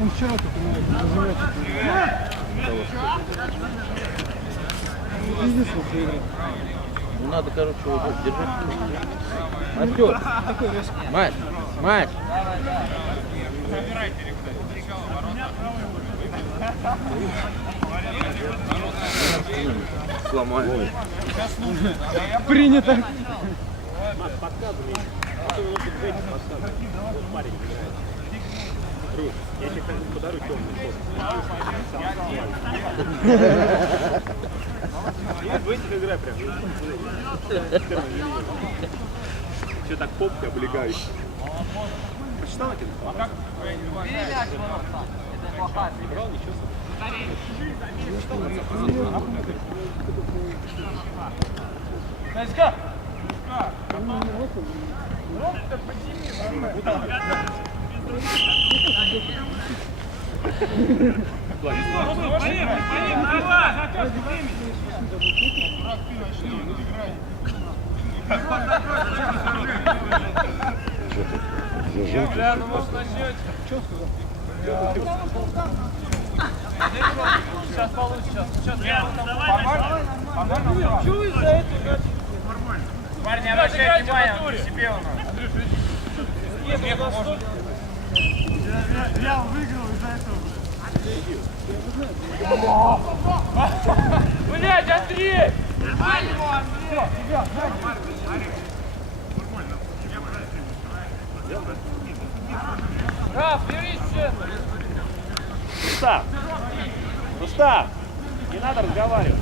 Он вчера только называется. Видишь, что играет? Ну надо, короче, его держать. Артём! Мать! Мать! Сломаю. Принято. Я тебе подарю темный. Выйти играй прям. Все так попка облегающая. Прочитал это? Перемяч, пожалуйста. Это плохая. Не брал ничего Наиска! Бля, ну может начнете. Что сказал? Сейчас получится. Сейчас. Формально. Чего из-за этого? Парни, обращайте внимание, себе у нас. Я выиграл из-за этого. Блядь, Андрей! Все, тебя, Раф, бери центр. Рустам! Рустам! Не надо разговаривать.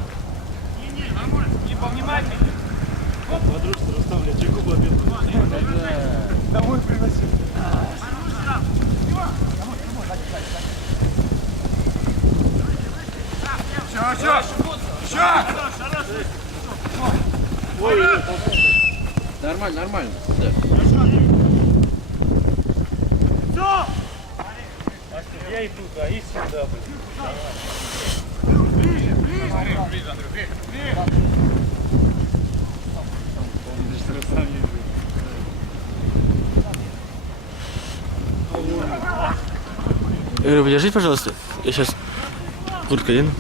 Не повнимательнее. Подружка Рустам, блядь, чайку побил. Домой приносил. Все! Нормально, нормально. Да. Я иду, да, и сюда, блядь. Я говорю, подержите, пожалуйста. Я сейчас куртка одену.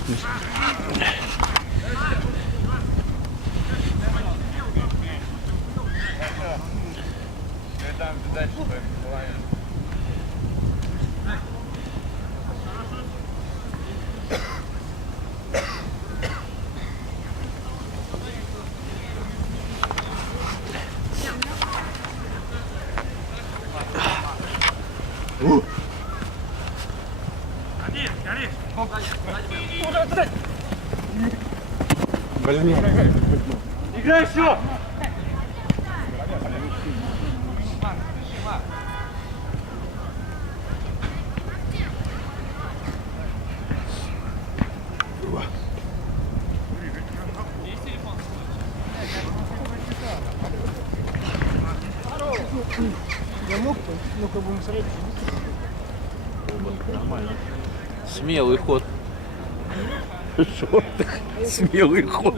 Играй все! Я мог, ну-ка будем смотреть. Смелый ход. Шортах. Смелый ход.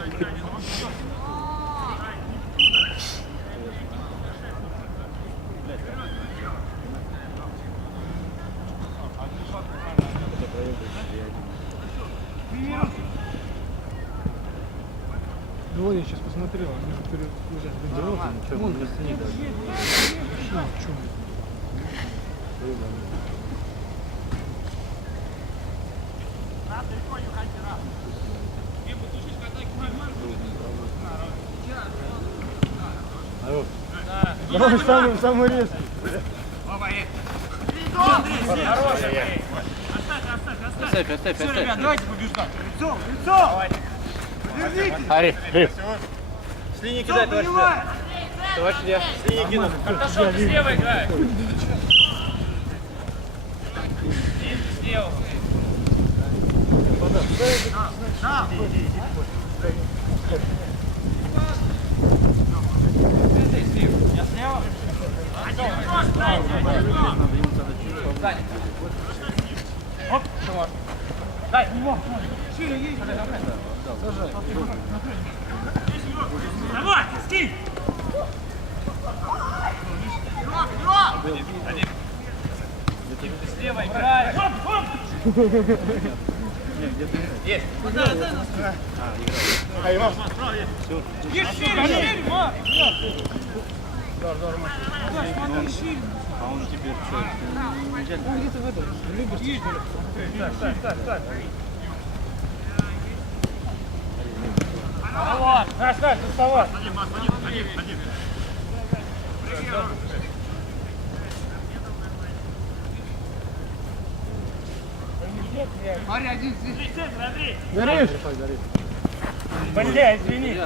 Да вот я сейчас посмотрел, они же перегружают. Вон, давай самый резкий. Оставь, оставь, Все, ребят, оставь. давайте побеждать. Лицо! Ари, Слини кидай, товарищ судья. Слини кину. Карташов, ты слева играешь. Слева. Я слева. Оп, дай, шире едь. Давай, скинь. Слева играй. Есть. А он теперь что? Он где-то в этом, любишь, что ли? Так. Вот. Стой, доставай. Смотри, один здесь. Горишь? Бля, извини. Зря.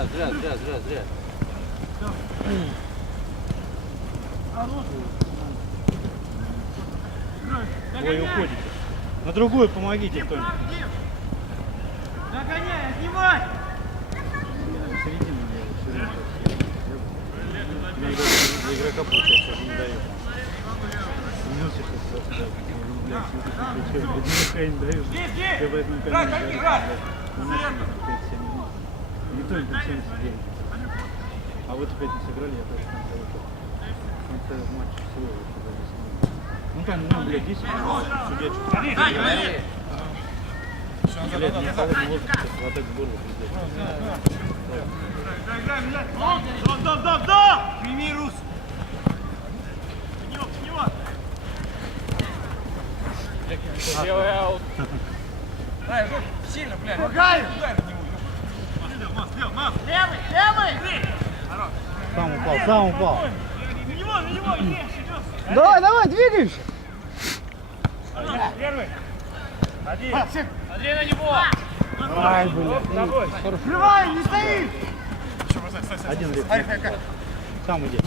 Ой, уходите. На другую помогите кто-нибудь. Догоняй, отнимай. Для игрока получается не дает. Не дают. Я поэтому никто не 79. А вот опять не сыграли, я тоже там это матч всего вообще зависит. Ну там, блядь, 10 минут, судья что-то. Блядь, не холодный воздух, в атаку горло придет. Да! Прими Рус! Левый аут. Дай, сильно, блядь. Удай на него. Левый! Сам упал. На него, иди. Давай, двигаемся. Первый. Один. Андрей на него. Ай, блин. Открывай, не стоит. Один лев. Сам иди.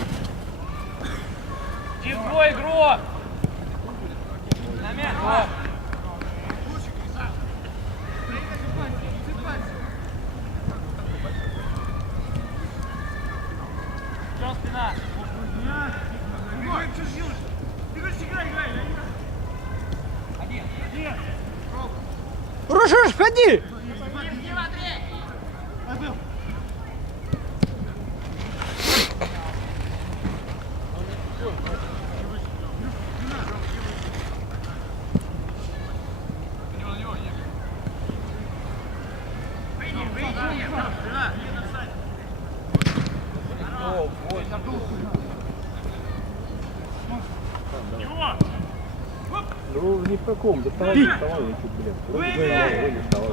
Один твой игрок. На мяч. Чё спина? Руш, ходи! Ну, ни в каком. Доставай, и чуть, блин. Вроде вставай.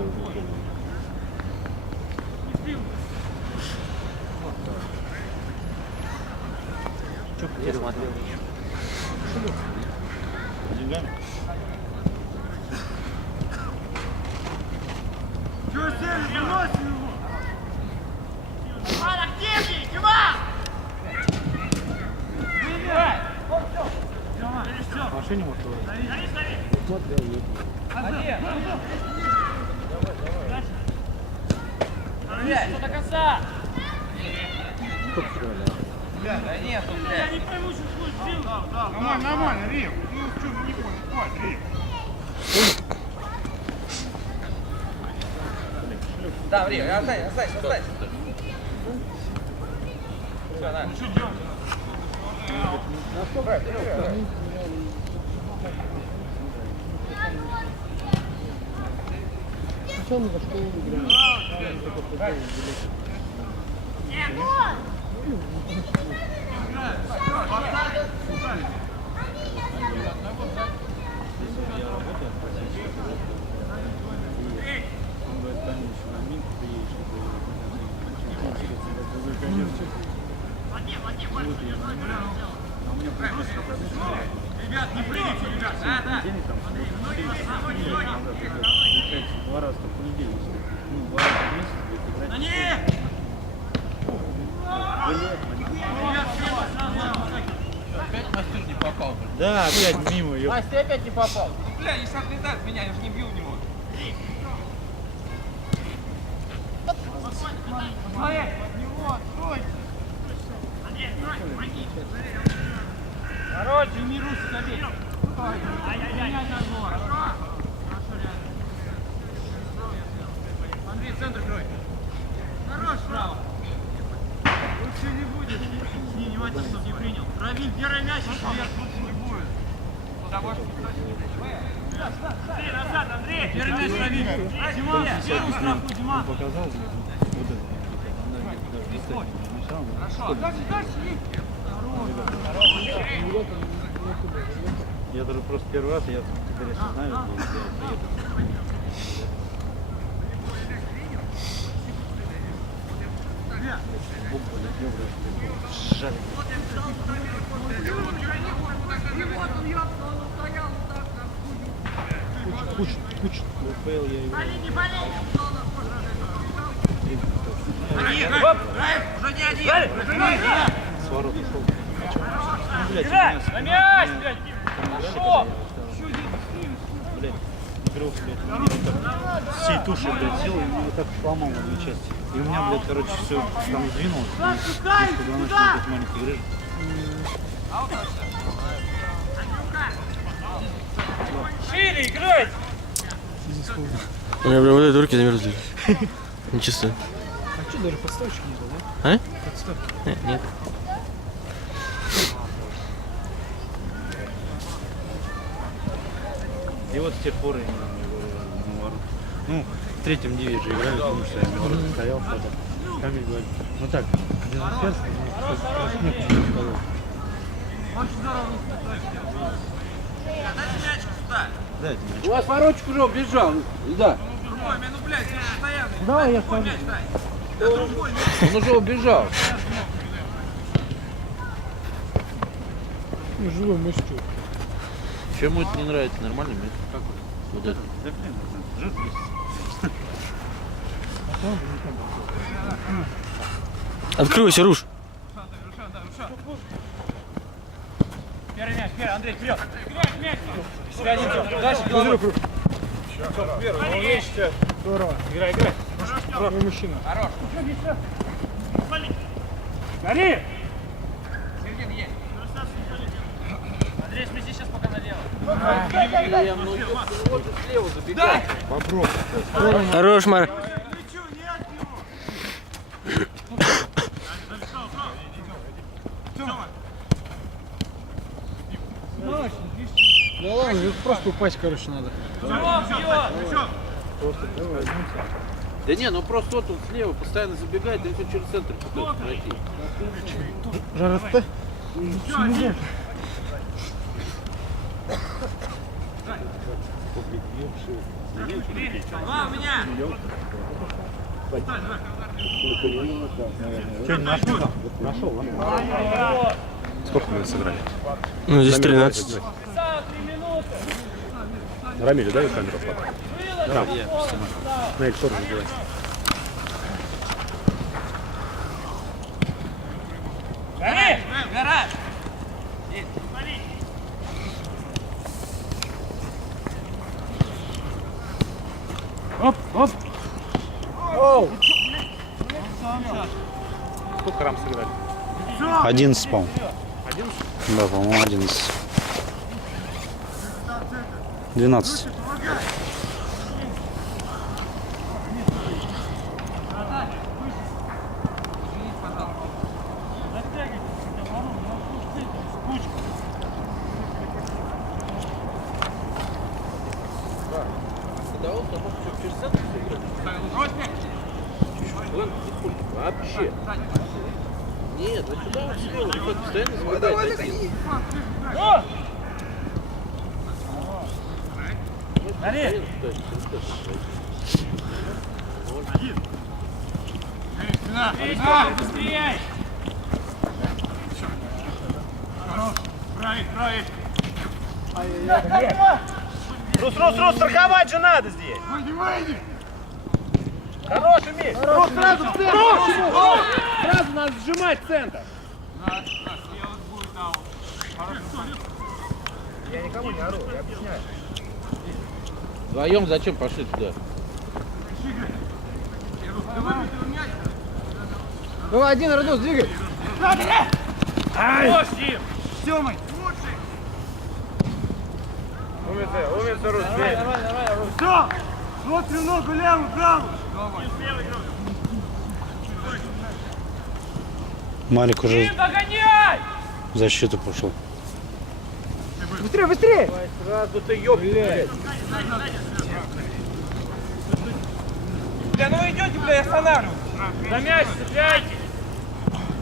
Что пересмотрел? Деньгами? Чё сели, выносим его! Иван, активней, Иван! В машине может Один! Что до конца? Да нет, блядь. Я не пойму, что случилось. Нормально, Рим. Ну, что, не понял, хватит, Рим. Да, Рим, останься. Все, на. Ну, что делать? Сначала мы за школу играем. Я работаю, он говорит, там еще на Минск приедешь, Ребят, не прыгайте, ребят. Да. Два раза только в неделю. Ну, 2 раза в месяц будет играть. На них! Опять мастер не попал, блин. Да, опять мимо ее. Настя опять не попал. Бля, не соблюдает меня, я же не бью в него. Смотри, от него, стройся. Короче, не русь забей. Ай-яй-яй. Андрей, центр крой. Хорош, право. Лучше не будет. Не внимательно, чтоб не принял. Равиль, первый мяч, вверх, лучше не будет. назад, Андрей! Первый мяч лови! Дима, первую штрафу, Дима! Показал, вот это. Хорошо! Дальше! Я даже просто первый раз, я теперь если знаю, где я приеду. Бомба летел, жарит. Куча. ВПЛ я его... Уже не один! С ворот ушел. Играй! На мяч, блядь! Пошел! Блядь, игрок, блядь, всей туши, блядь, сел и его так сломал на две части. И у меня, блядь, короче, все там сдвинулось. И когда начал опять маленький грыж. Шире играй! У меня прям вот эти руки замерзли. Нечисто. А что, даже подставочки нету, да? А? Подставки. Нет. И вот с тех пор я не ворот. Ну, в третьем диве же играли, потому что я на ворот стоял, потом. Камиль говорит, ну так, один перс, но нет, не сказал. Дайте мяч. У вас ворочек уже убежал. Да. Давай я скажу. Он уже убежал. Ну, живой мышцу. Чем это не нравится? Нормальный мяч? Как вот это? Да, блин, жив есть. Откройся, Руш. Первый мяч, Андрей, вперед! Мяч! Себя один делай. Дальше головой. Здорово. Играй! Здоровый мужчина. Хорош! Гори! Середина есть. Андрей, смеси сейчас пока налево. Вот слева забегай. Попробуй. Хорош, Марк. Да ладно, это просто упасть, короче, надо. Да не, ну просто вот он слева постоянно забегает, да если через центр пытается пройти. Жароста? Два, у меня! Что, не нашел там? Нашел, ладно. Сколько мы сыграли? Ну, здесь 13. Рамилю, дай камеру фото. Да, на их тоже делать. Гори! Гора! Сколько рам сыграли? 11, по-моему. 11? Да, по-моему, 11. 12. Да он там может что, через центр играть? Вообще. Нет, вот сюда вот слева, вот постоянно забегает один. Гори! Быстрее! Рус, страховать же надо здесь! Выйди! Хороший мяч! Сразу в центр! Сразу надо сжимать центр! Я никому не ору, я объясняю. Вдвоем зачем пошли туда? Давай, один, Радос, двигай. Хорош, Дим! Тёмой! Умница, Рус, бей! Все! Смотри ногу левую, правую! Малик уже Догоняй! в защиту пошел. Быстрее, быстрее! Сразу ты ёб, блядь. Бля, ну идете, бля, останавливайтесь. За мяч цепляйте.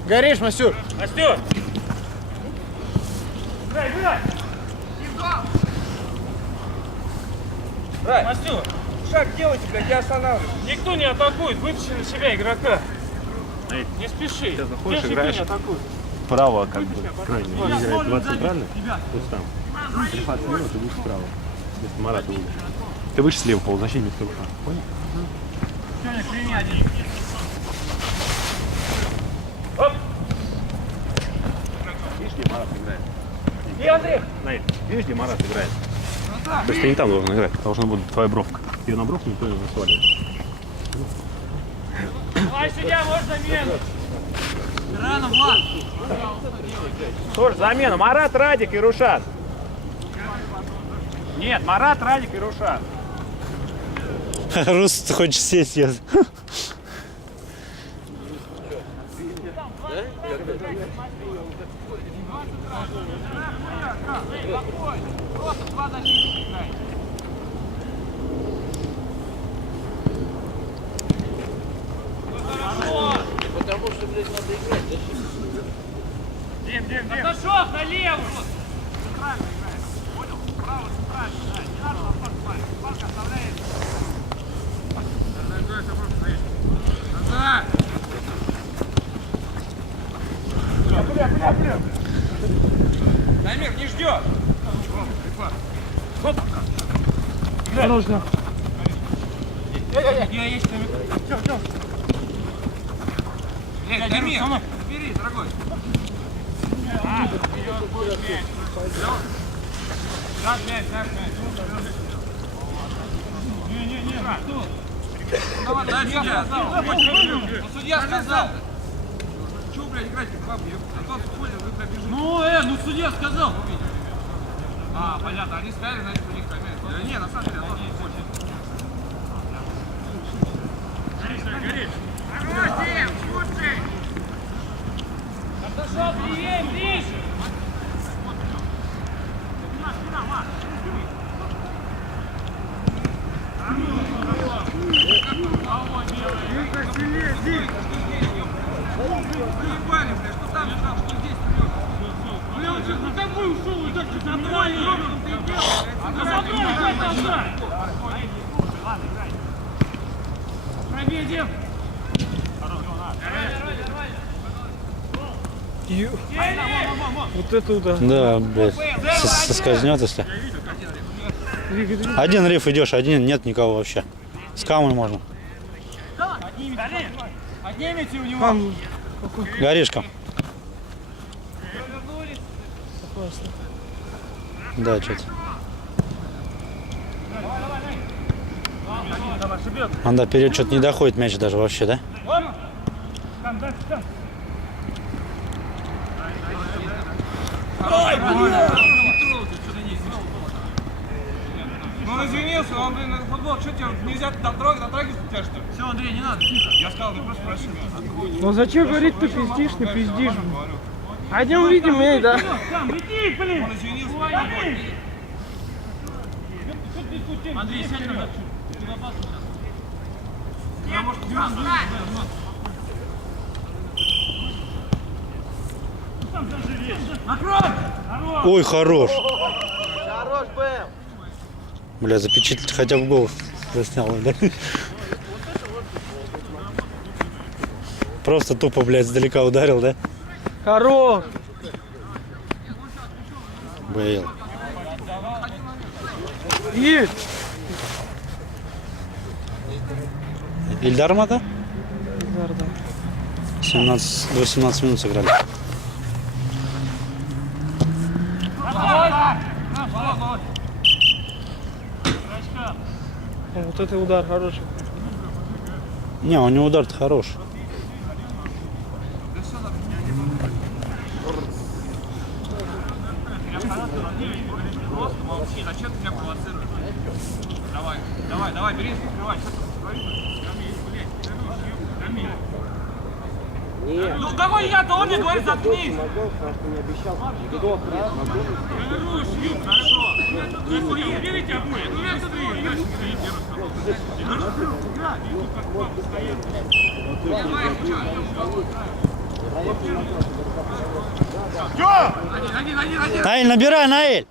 Горишь, Масюр! Настюр! Играй, играй! Рай, Настюр, шаг делайте, блядь, я останавливаюсь. Никто не атакует, вытащи на себя игрока. Не спеши. Сейчас заходишь, Здесь играешь. никто не атакует. Справа как бы крайне. Если играет два центральных, вот там. 15 минут ты будешь справа. Если Марат увидишь. Ты будешь слева полузащитник только. Понял? Оп! Видишь, где Марат играет? И Андрей! Наиль, видишь, где Марат играет? То есть ты не там должен играть, должна будет твоя бровка. Ее на бровку никто не свалит. Давай, судья, можешь замену. Рано, Влад. Тоже замену. Марат, Радик и Рушан. Нет, Марат, Радик и Рушан. Рус хочет сесть. Я... Потому что, блядь, надо играть. Дим, Аташов на левую. Центрально играет. Понял? Право, центрально. Да, не надо на фланг ставить. Фланг оставляет. Назад! Дамир, не ждет. Осторожно! Я есть Дамир. Дамир, бери, дорогой. Наш мяч. Не, что? Давай, судья сказал. Чего, блядь, играть в бабу? А тот ходит, вы пробежите. Ну судья сказал. А, понятно, они сказали, значит, у них поймают. Да не, на самом деле, тот не хочет. Горишь. Хороший, лучший. Отошел, левее, ближе. Вот это удар. Да, блядь. Соскользнет, если. Один риф идешь, один нет никого вообще. С камой можно. Поднимите у него. Там Горишка. Да, что-то. Он да, вперед что-то не доходит мяч даже вообще, да? Ну он извинился, он, блин, это футбол, что тебе нельзя дотрагиваться тебя, что ли? Все, Андрей, не надо, тихо. Я сказал, ты просто спроси меня. ну зачем говорить, ты пиздишь, не пиздишь? Пойдем увидим, эй, да? Он извинился. Андрей, сядь назад. Ой, хорош. Хорош, БМ. Бля, запечатлеть хотя бы гол заснял, да? Просто тупо, блядь, сдалека ударил, да? Хорош! Блин. Есть! Ильдар Мата? Ильдар, да. 18 минут сыграли. Вот это удар хороший. Не, у него удар-то хорош. Просто молчи, зачем ты меня провоцируешь? Давай, бери, закрывай. Что ты говоришь? Ну какой я-то, он мне говорит, заткнись. Хорошо. Берите обои. Ну я смотри, один. Наиль, набирай, Наиль!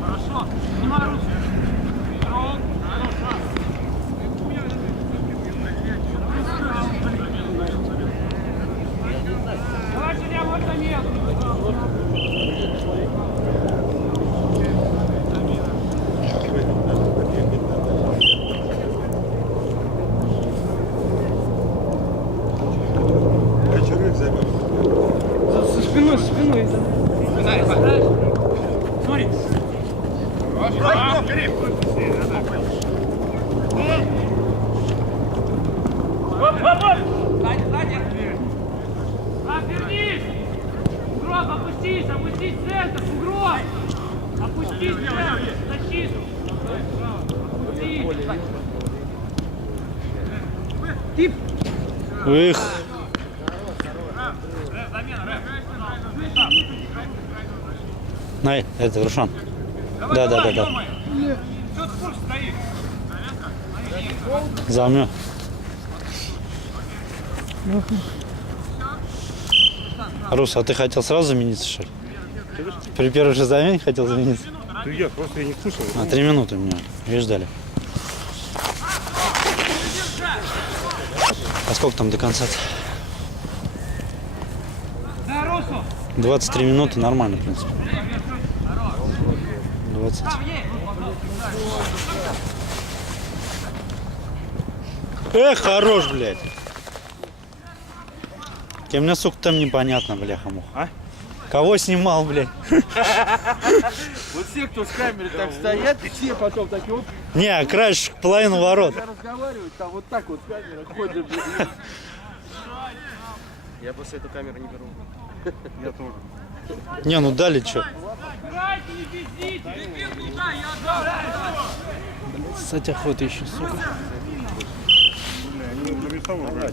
Хорошо. Снимай руки. Давай, Женя, вот за нет. Со спиной, Смотри. Сзади. Обернись! Угроб, опустись центр, угроб! Опустись центр, защиту! Опустись! Эх, Наиль, это Рушан. Да. Что ты сколько стоишь? Замю. Рус, а ты хотел сразу замениться, что ли? При первой же замене хотел замениться? Ты я просто не слышал. 3 минуты у меня. Ее ждали. А сколько там до конца? 23 минуты, нормально, в принципе. 20. Эх, хорош, блядь. Кем мне, сука, там непонятно, бляха-муха. А? Кого снимал, блядь? Вот все, кто с камерой так стоят, и все потом такие вот Не, краешек половину ворот. разговаривают, там вот так вот камера ходит. блин. Я после эту камеру не беру. Я тоже. Не, ну дали что? Играйте, не бездите! Кстати, охота еще, сука. Они уже рисовали.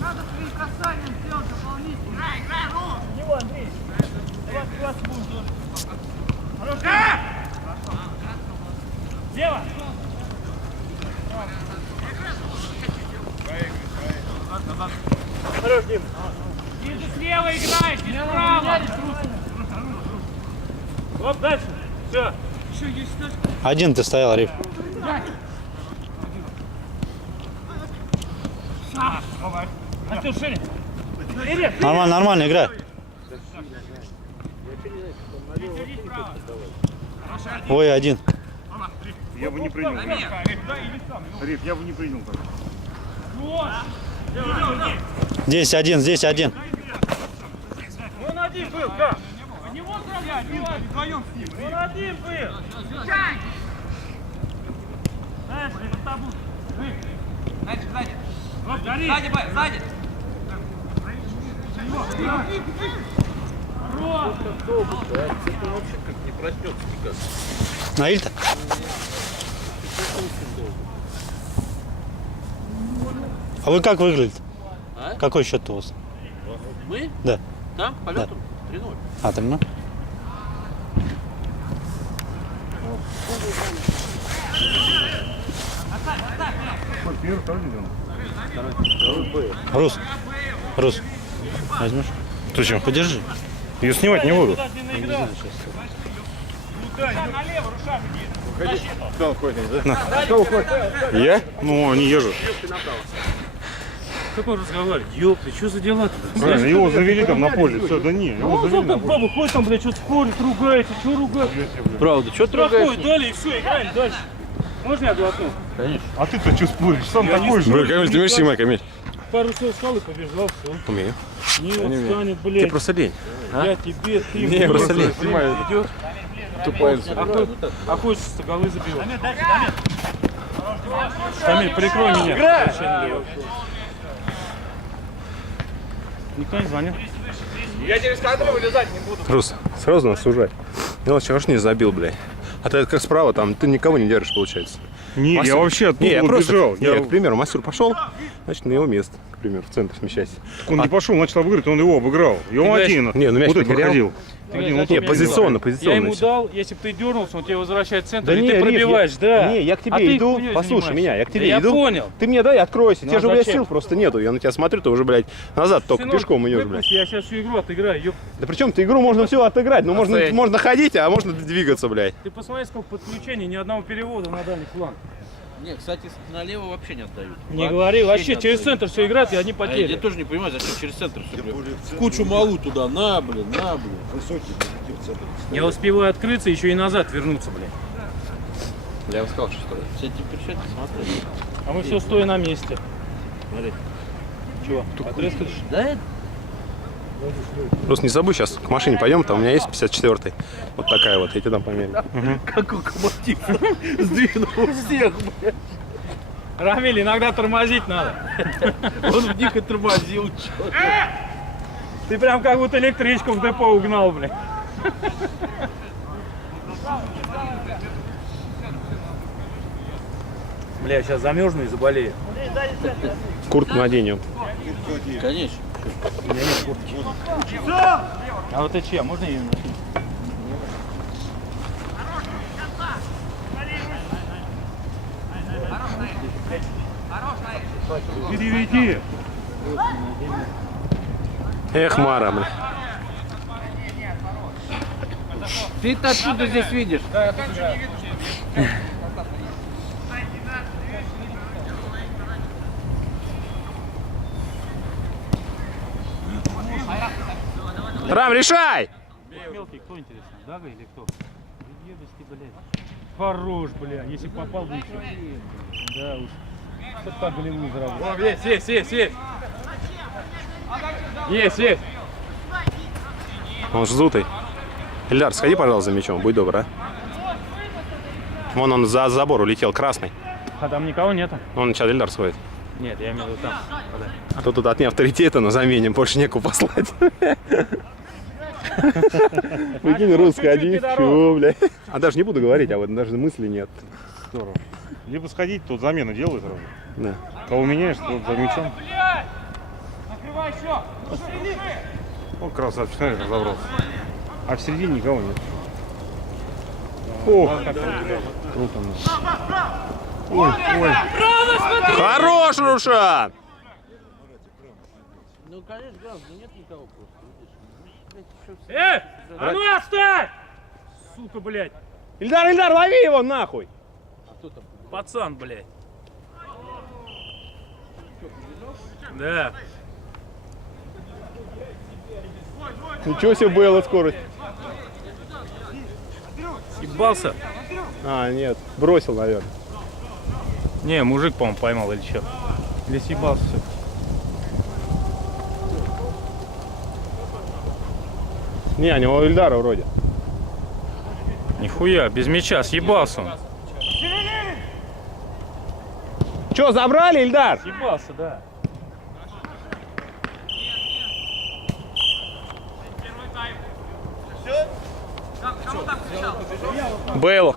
Надо свои касания сделать дополнительно. Играй, рук! Него, Андрей! Давай будем тоже. Хорошо! Лево! Хорош, Дим. Дим, ты слева играешь, не справа! Оп, дальше. Все. Один ты стоял, Риф. Артем, шире. Нормально, нормально, играй. Ой, один. Я бы не принял. Риф, я бы не принял так. Здесь один, здесь один. Он один был, да. Него сравнять, вдвоем с ним. Он один был. Знаешь, это табу. Сзади. Сзади, Бай, сзади. Не проснется никак. Наиль-то? А вы как выиграли? А? Какой счет у вас? Мы? Да. Там, по лету? 3-0. А, 3-0? Первый, второй идем. Рус, возьмешь? Ты что? Подержи. Ее снимать не буду. Я? Ну, они ежут. Какой разговор? Ёпта, что за дела-то? Правильно, его завели там на поле. Все, да не, его Ну, завели на тут поле. баба ходит там, блядь, что-то спорит, ругается, что ругается? Правда, что ты Проходит, дали и все, играем дальше. Можно я глотну? А ты-то что споришь? Сам такой же. Бля, Камиль, ты умеешь снимать, Камиль? пару слов сказал и побежал, все. Умею. Не вот станет, Ты блядь. просто лень. Я тебе, ты Не, мне. просто лень. Идет. А хочется голы забивать. Штамиль, прикрой меня. Вообще налево. Никто не звонил? Я через кадры вылезать не буду. Рус, сразу нас сужать. Я вот чего ж не забил, блядь. А ты как справа, там ты никого не держишь, получается. Не, Мастер- я вообще оттуда не, я просто, убежал. не, к примеру, мастер пошел, значит, на его место, к примеру, в центр смещайся. Он не пошел, начал обыгрывать, он его обыграл. И он говоришь, один. не, ну мяч вот этот потерял. выходил. Ты Один, говоришь, вот Не, этот позиционно, Я позиционно. ему всё. дал, если бы ты дернулся, он тебя возвращает в центр, Да и не, ты Риф, пробиваешь, да. Не, я к тебе А ты иду, хуйнёй послушай занимаешься. меня, я к тебе Да иду. я понял. Ты мне дай, откройся, Ну, тебе а же, блядь, зачем? сил просто нету. Я на тебя смотрю, ты уже, блядь, назад только Сынок, пешком идешь, блядь. выпусти, я сейчас всю игру отыграю, ёп. Да причем ты игру можно все отыграть, но можно ходить, а можно двигаться, блядь. Ты посмотри, сколько подключений, ни одного перевода на дальний фланг. Не, кстати, налево вообще не отдают. Не говори, вообще не через отдают. центр все играют, и одни А я потери. тоже не понимаю, зачем через центр все бьет. Кучу малу туда, на, блин. Я успеваю открыться, еще и назад вернуться, блядь. Я вам сказал, что все эти перчатки, смотри. А мы все стоя на месте. Смотри. Чего? Отрезка? Да это? Просто не забудь, сейчас к машине пойдем, там у меня есть 54-й. Вот такая вот, я тебе дам померить. Как локомотив сдвинул всех, блядь. Рамиль, иногда тормозить надо. Он в них и тормозил, чё. Ты прям как будто электричку в депо угнал, блядь. Бля, сейчас замерзну и заболею. Куртку наденем. Конечно. У меня нет куртки. А вот это чья? Можно ее носить? Переведи. Эх, Мара, блядь. Ты-то откуда здесь видишь? Рам, решай! Мелкий, кто интересно? Дага или кто? Ебать, блядь. Хорош, бля, если попал бы еще. Да уж. Кто так голевую заработал? Есть. Есть. Он ждутый. Ильдар, сходи, пожалуйста, за мячом, будь добр, а. Вон он за забор улетел, красный. А там никого нету? Он сейчас Ильдар сходит. Нет, я имею в виду там. А то тут от неавторитета на замене больше некого послать. Прикинь, русский один, чё, блядь. А даже не буду говорить, а вот даже мысли нет. Здорово. Либо сходить, тут замену делай сразу. Да. Кого меняешь, тот за мячом. Накрывай еще. Он красавчик, смотри, разобрался. А в середине никого нет. Ох, круто. Ой. Хорош, Рушан! Ну, конечно, газ, но нет никого просто. А ну оставь! Сука, блядь. Ильдар, лови его нахуй! Пацан, блядь. Да. Ничего себе была скорость. Ебался? А, нет, бросил, наверное. Не, мужик, по-моему, поймал или что? Или съебался все. Не, у него Ильдара вроде. Нихуя, без мяча, съебался он. Че, забрали, Ильдар? Съебался, да. Бейлу.